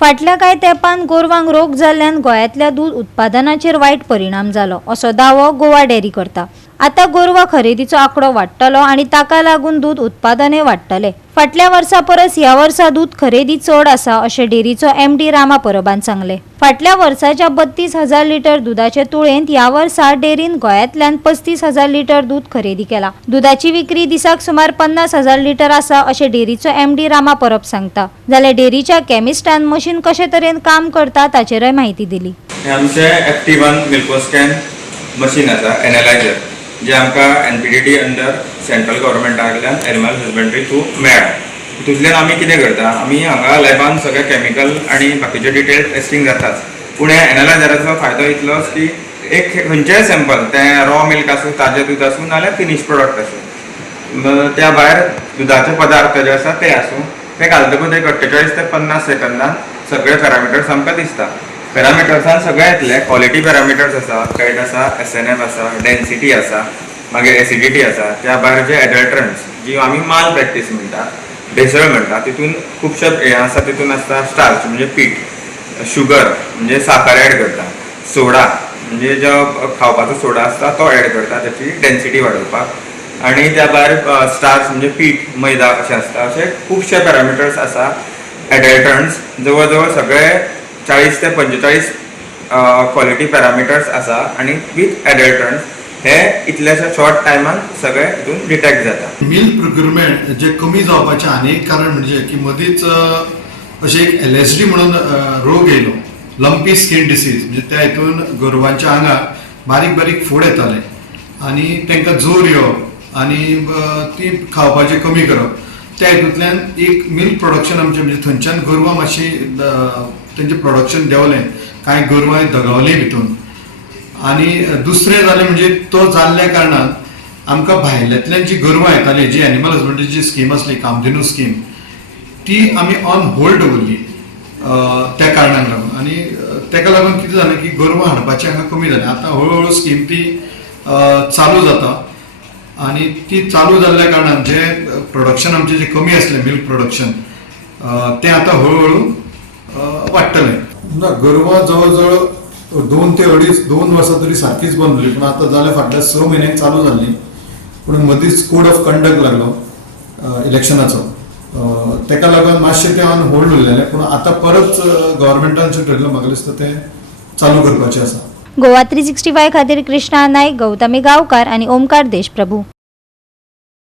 फाटल्या कांय तेंपान गोरवांक रोग जाल्ल्यान गोंयांतल्या दूध उत्पादनाचेर वायट परिणाम जालो असो दावो गोवा डेअरी करता। आता गोरवा खरेदीचो आंकडो वाडटलो आणि ताका लागून दूध उत्पादनय वाडटले। फाटल्या वर्सा परस ह्या वर्सा दूध खरेदी चड आसा अशें डेअरीचो MD रामा परबान सांगले। फाटल्या वर्साच्या 32,000 लिटर दुधाचे तुळेंत ह्या वर्सा डेअरीन गोंयांतल्यान 35,000 लिटर दूध खरेदी केला। दुधाची विक्री दिसाक सुमार 50,000 लिटर आसा अशें डेअरीचो MD रामा परब सांगता। जाल्यार डेअरीच्या केमिस्टान मशीन कशे तरेन काम करता ताचेरय माहिती दिली। आमचे FT1 मिल्कोस्कॅन मशीन आसा, एनालायझर, जे आमकां NPDT अंडर सेंट्रल गव्हर्मेंटाकडल्यान एनिमल हजबंड्री थ्रू मेळ्ळा। तितूंतल्यान आमी कितें करता, आमी हांगा लॅबान सगळे केमिकल आनी बाकीचे डिटेल टेस्टिंग जाताच। पूण ह्या एनालायझराचो फायदो इतलोच की एक खंयचेय सॅम्पल, तें रॉ मिल्क आसूं, ताजें दूध आसूं नाल्यार फिनिश प्रोडक्ट आसूं, त्या भायर दुधाचे पदार्थ जे आसा ते आसूं, ते घालतकूच एक 48 ते 50 सेकंदान सगळे पॅरामिटर्स आमकां दिसता। पॅरामिटर्सान सगळे येतले, क्वॉलिटी पॅरामिटर्स आसा, फॅट आसा, SNF आसा, डेन्सिटी आसा, मागीर एसिडिटी आसा, त्या भायर जे एडल्टरंट्स, जी आमी माल प्रॅक्टीस म्हणटा, भेसळ म्हणटा, तितून खुबशे हे आसा, तितून आसता स्टार्च म्हणजे पीठ, शुगर म्हणजे साखर ऍड करता, सोडा म्हणजे जो खावपाचो सोडा आसता तो ऍड करता त्याची डेन्सिटी वाडोवपाक, आणि त्या भायर स्टार्च म्हणजे पीठ, मैदा अशें आसता। अशे खुबशे पॅरामिटर्स आसा। एडल्टरंट्स जवळ जवळ सगळे 40 ते 45 क्वॉलिटी पॅरामिटर्स आसा, आणि विथ एडल्टरंट्स हे इतल्याशा शॉर्ट टायमान सगळे हितून डिटेक्ट जाता। मिल्क प्रोक्युरमेंट जे कमी जावपाचें आनी एक कारण म्हणजे की मदींच अशें एक LSD म्हणून रोग येयलो, लंपी स्किन डिसीज, म्हणजे त्या हितून गोरवांच्या आंगाक बारीक बारीक फोड येताले आनी तांकां जोर येवप आनी ती खावपाचें कमी करप। त्या हितूंतल्यान एक मिल्क प्रोडक्शन आमचें म्हणजे थंयच्यान गोरवां मातशी तेंचें प्रोडक्शन देंवलें, कांय गोरवां दगावली भितून। आनी दुसरें जालें म्हणजे तो जाल्ल्या कारणान आमकां भायल्यांतल्यान जी गोरवां येताली, जी एनिमल हजबंड्रीची स्कीम आसली, कामधेनू स्कीम, ती आमी ऑन होल्ड दवरली त्या कारणाक लागून। आनी तेका लागून कितें जालें की गोरवां हाडपाचें हांगा कमी जालें। आतां हळूहळू स्कीम ती चालू जाता, आनी ती चालू जाल्ल्या कारणान जे प्रोडक्शन आमचें जे कमी आसलें मिल्क प्रोडक्शन, तें आतां हळूहळू वाडटलें। गोरवां जवळ जवळ 2 ते 2.5 वर्सां तरी सारकीच बंद जाली, पूण आतां जाल्या फाटल्या 6 म्हयन्याक चालू जाल्ली। पूण मदींच कोड ऑफ कंडक्ट लागलो इलेक्शनाचो, तेका लागून मातशें तें ऑन होल्ड उरलेलें, पूण आतां परत गव्हर्मेंटान अशें ठरयलें, म्हाका दिसता तें चालू करपाचें आसा। गोवा 365 खातीर कृष्णा नायक, गौतमी गांवकार आनी ओमकार देशप्रभू।